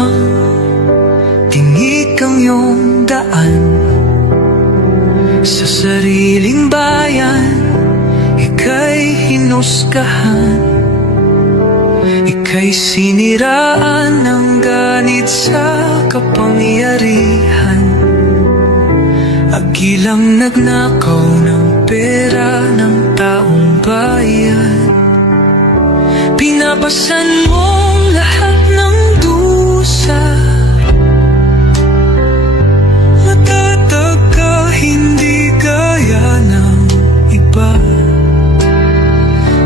bang tinik ang iyong daan? Sa sariling bayan, ika'y hinusgahan. Ika'y siniraan ng ganit sa kapangyarihan. Agilang nagnakaw ng pera ng taong bayan. Pinapasan mong lahat ng dusa. Matatag ka, hindi gaya ng iba.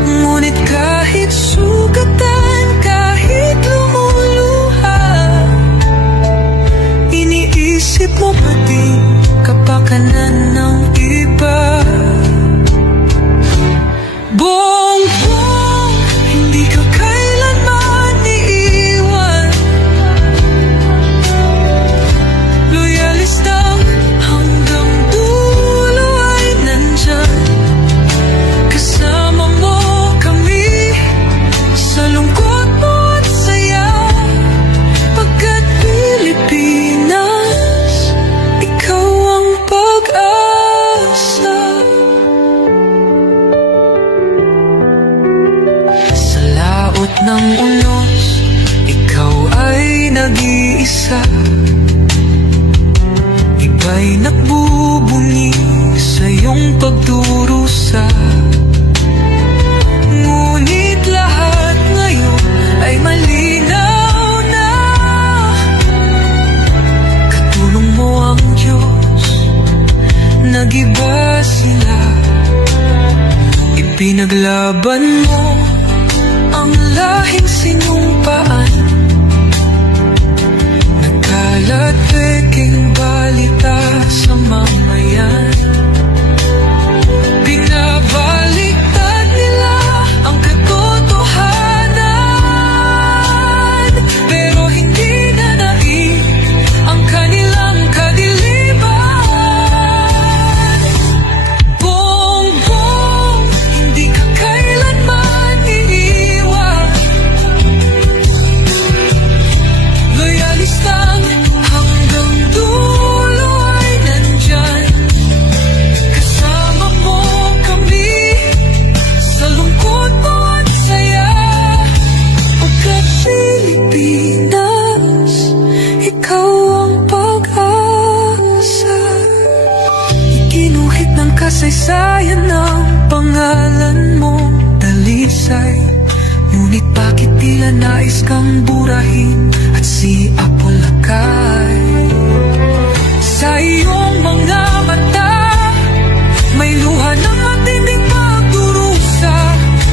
Ngunit kahit sugatan, kahit lumuluha, iniisip mo pa din kapakanan ng iba. Bongbong, hindi ka kailanman iiwan. Loyalistang hanggang dulo ay nandyan. Kasama mo kami sa lungkot mo at saya. Pagkat Pilipinas, ikaw ang pag-asa. Sa laot ng unos, ikaw ay nag-iisa. Iba'y nagbubunyi sa iyong pagdurusa. Ngunit lahat ngayon ay malinaw na. Katulong mo ang Diyos, nag-iba sila. Ipinaglaban mo ang lahing sinumpaan. Nagkalat peking balita sa mamayan. Binabaliktad nila ang katotohanan, pero hindi na naig ang kanilang kadiliman. Bongbong, hindi ka kailanman iiwan. Loyalistang hanggang dulo ay nandyan. Kasama mo kami sa lungkot mo at saya. Pagkat Pilipinas, ikaw ang pag-asa. Ikinuhit ng kasaysayan ng pangalan mo, dalisay. Ngunit bakit tila nais kang burahin at siapolakay? Sa iyong mga mata, may luha ng matinding pagdurusa.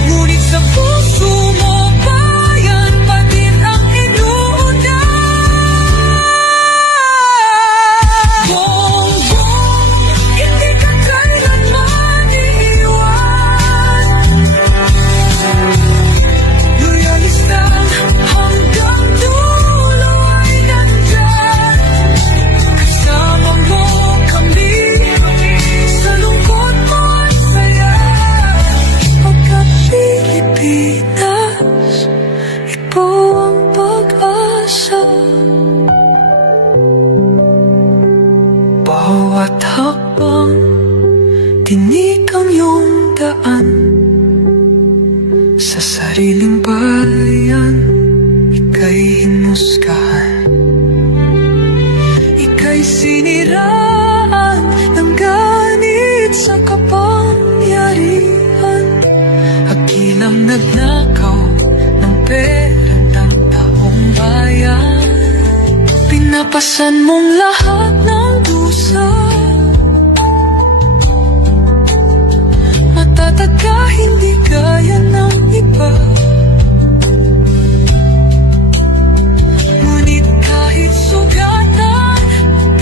Ngunit sa puso mo, bayan pa din ang inuuna. Bongbong, hindi ka kailanman iiwan. Loyalistang hanggang dulo ay nandyan. Kasama mo kami sa lungkot mo at saya. Pagkat Pilipinas, ikaw ang pag-asa. Bawat hakbang, tinik ang iyong daan. Sa sariling bayan, ika'y hinusgahan. Ika'y siniraan ng ganit sa kapangyarihan. Agilang nagnakaw ng pera ng taong bayan. Pinapasan mong lahat ng dusa. Matatag ka, hindi gaya ng iba. Ngunit kahit sugatan,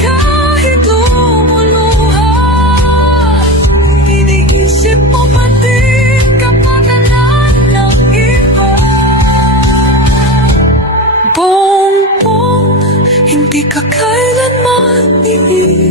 kahit lumuluha, iniisip mo pa din kapakanan ng iba. Bongbong, hindi ka kailanman iiwan.